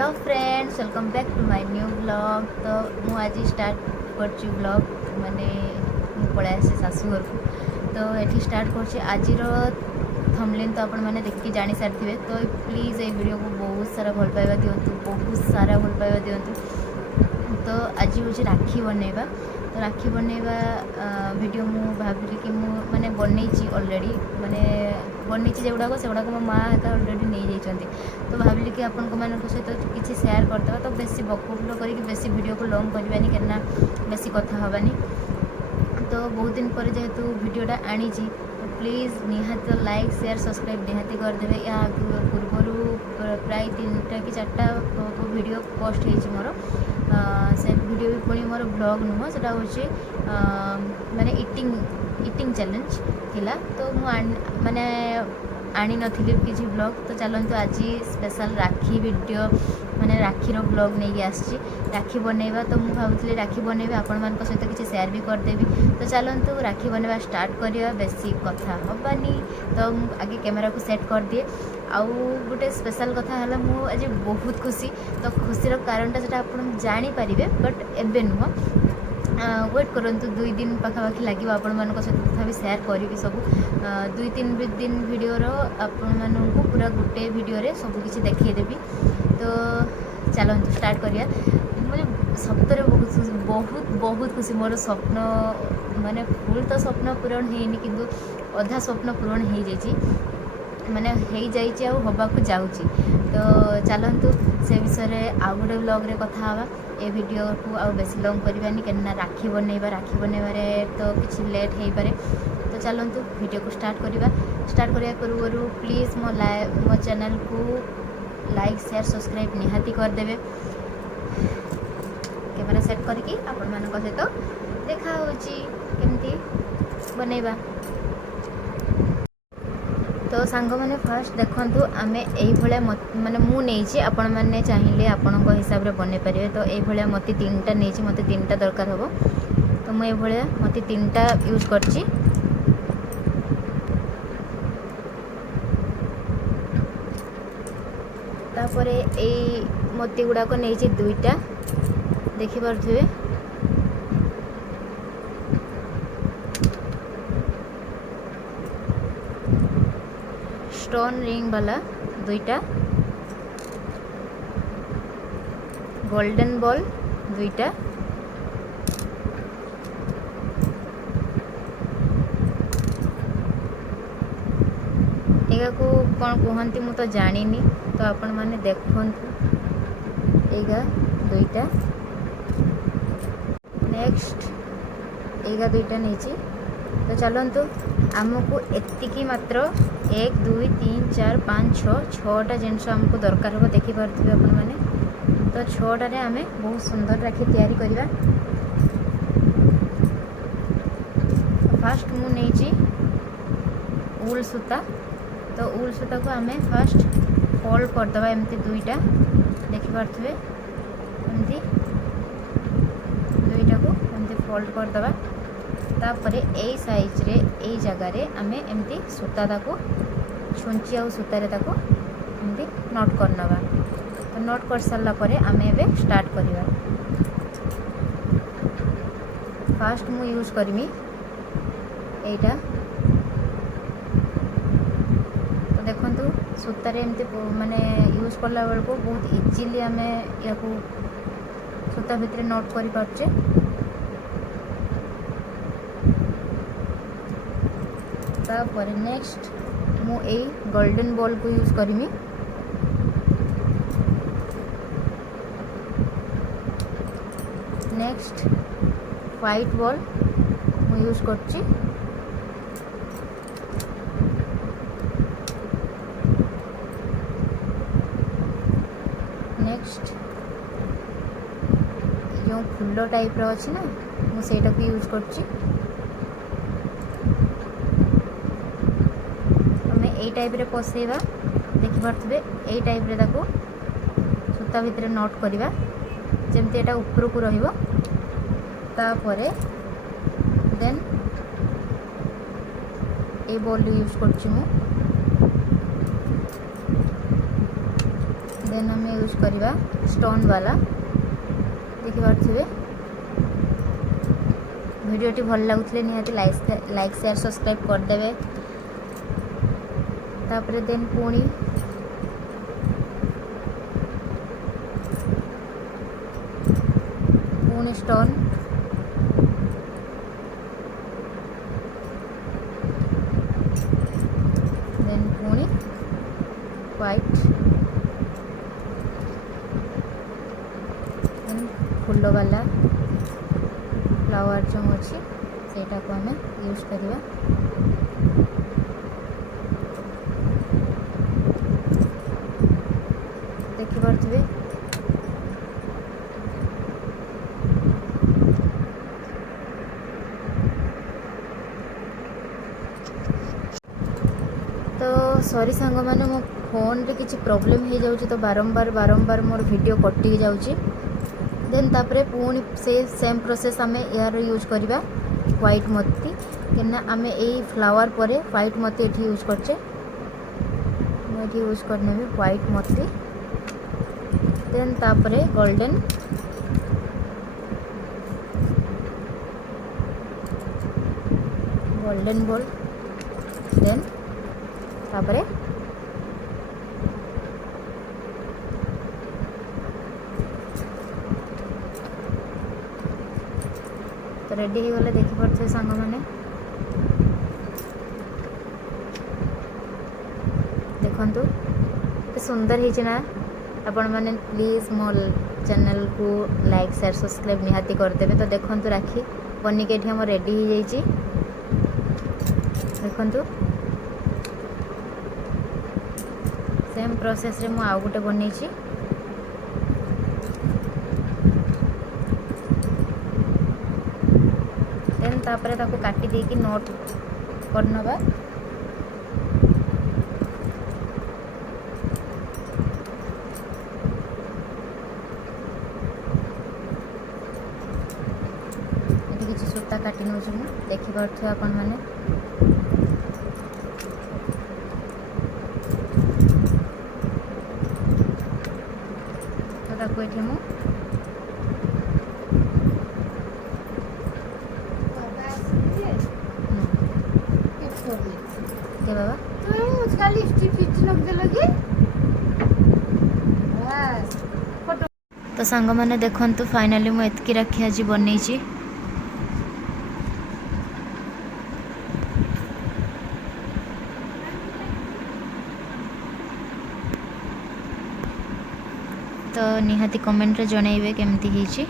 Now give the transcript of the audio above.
Hello friends welcome back to my new blog. तो मु आज स्टार्ट कर ब्लॉग माने पड़े आसी शाशुघर को। तो ये स्टार्ट कर आज थंबनेल तो आपण मैंने देखिए जानी सारी। तो प्लीज़ ये वीडियो को बहुत सारा भल पाइबा दिंतु, बहुत सारा भल पाइबा दिंतु। तो आज हूँ राखी बनवा। तो राखी बनवा वीडियो मु भाविली कि माने बनई ऑलरेडी माने बनई जोड़ाक से मो माँ एका ऑलरेडी नहीं जाइए। तो भाविली कि आपण सहित किसी शेयर करदे। तो बेसी बकबक करके बेसी वीडियो को लॉन्ग करवानी कहना बेसी कथा हवानी। तो बहुत दिन पर जेहेतु वीडियोटा आनी प्लीज़ निहाती लाइक शेयर सब्सक्राइब निहाती करदे। या पूर्वर प्राय 3टा कि 4टा वीडियो पोस्ट हो मोर से वीडियो भी पुणी मोर ब्लॉग नुह से माने इटिंग चैलेंज थिला। तो माने आनी नथिली किसी ब्लॉग। तो चलतु आज स्पेशल राखी वीडियो माने राखी ब्लॉग नहीं आसी राखी बनवा। तो मुझे भावुली राखी बनवा आपण मान सहित किसी शेयर भी करदेवी। तो चलतु राखी बनवा स्टार्ट करवा बेसी कथा हबानी। तो आगे कैमेरा को सेट कर दिए। आउ गोटे स्पेशल कथा है आज बहुत खुशी। तो खुशीर कारणटा से आप जानीपारे बट एबे नुह वेट करंतु 2 दिन पाखापाखि लगे आपण मान सहित तथा शेयर करी सब 2-3 दिन वीडियोर आपण मानू पूरा गोटे वीडियो रे सब किसी देखदेवी। तो चलतु स्टार्ट करिया। मुझे सप्तरे बहुत बहुत खुशी। मोर स्वप्न माने फुल तो स्वप्न पूरण होनी किंतु अधा स्वप्न पूरण हो जाइए माने हो जाइए आवाक जाऊँगी। तो चलतु से विषय आउ गोटे ब्लॉग रे कथा हवा। ए वीडियो को आउ बेसी लॉन्ग करवानी कहना राखी बनवा तो किसी लेट हो पारे। तो चलतु वीडियो को स्टार्ट करने पूर्व प्लीज़ मो चैनल को लाइक शेयर सब्सक्राइब निहाती करदे। कैमेरा सेट करके आपण मान सहित देखा केमती बनैबा। तो सांग मैंने फास्ट देखु आम ये माने मुझे आपण मैंने चाहिए आपण हिसाब से बन पारे। तो ये मत 3टा नहीं मत 3टा दरकार हम। तो मुझे मत 3टा यूज करची। तापरे ए मोती गुड़ाक नहीं 2टा देखिपे। स्टोन रिंग वाला 2टा, गोल्डन बॉल 2टा, एगा को कौन कहती मु तो जानी। तो आपण माने देखु एगा 2टा। नेक्स्ट एगा 2टा नहीं। तो चलतु आमको एतिकी मात्र 1 2 3 4 5 6टा जिनस आमको दरकार हो देखिपे आपण मैंने। तो 6टारे आम बहुत सुंदर राखी तैयारी करवा। फास्ट मु नहीं उल सूता। तो उल सूता को आम फास्ट फोल्ड करदे एमती 2टा देखिपे एमती 2टा को एमती फोल्ड करदे। तापर ए साइज रे ए जगह रे आमे एमती सूता को छुंची आ सूतारे ताको एमती नोट करनवा। तो नोट कर सारा पर आमे एबे स्टार्ट करिवा। फास्ट मु यूज करमी एटा। तो देखंतु सूतारे एमती माने यूज करला बेल को बहुत इजीली आमे या को सूता भितरे नोट करि पाछे। तापर नेक्स्ट मु ए गोल्डन बॉल को यूज करमी। नेक्स्ट व्हाइट बॉल मु यूज करची। नेक्स्ट जो फुल टाइप रो अछि ना मु सेटा को यूज करची। यही टाइप रे पसैवा देखिपे यही टाइप रे ताको सूता भितर नोट करवा जमती एटा ऊपर को रहिबो। तापरे देन ए बॉल यूज करची मु। देन आम यूज करवा स्टोन वाला देखिपे वीडियोटी भल लगुले निहाती लाइक शेयर सब्सक्राइब करदे तापर देन पुणी स्टोन देन पुणी व्हाइट देन फूल वाला फ्लावर जो अच्छी सेटा को आम यूज करवा देखिपे तो सॉरी सांग मैंने मो फोन रे किसी प्रॉब्लम हो जाऊँ तो बारंबार मोर वीडियो कटि जाऊँगी देन तापरे पुणी से सेम प्रोसेस आम यार यूज करवा व्हाइट मोती कि आम यही फ्लावर पर व्हाइट मोती ये यूज करचे ये यूज करने भी व्हाइट मोती देन तापरे गोल्डन बॉल देन तापरे तो रेडी हो गले देखिपे सांग मैंने देखु तो सुंदर है आपण मैंने प्लीज मो चैनल को लाइक शेयर सब्सक्राइब निहाती करदेवे तो देखु राखी बनिक ये आम रेडी हो जाइए देखु सेम प्रोसेस रे मु आउ गोटे बनी देन तापरे ताको काटी देकी नोट करनबा ये किसी सूता काटी नौ देखी पार्थे आपण माने तो ताको एठी मु के बाबा तो उसका लिपस्टिक फिट लग लगे बस फोटो तो सांग मैंने देखंतु फाइनली मु एतकी राखी आज बनै तो निहाती कमेंट रे जणाइबे केमती ହେଇଛି।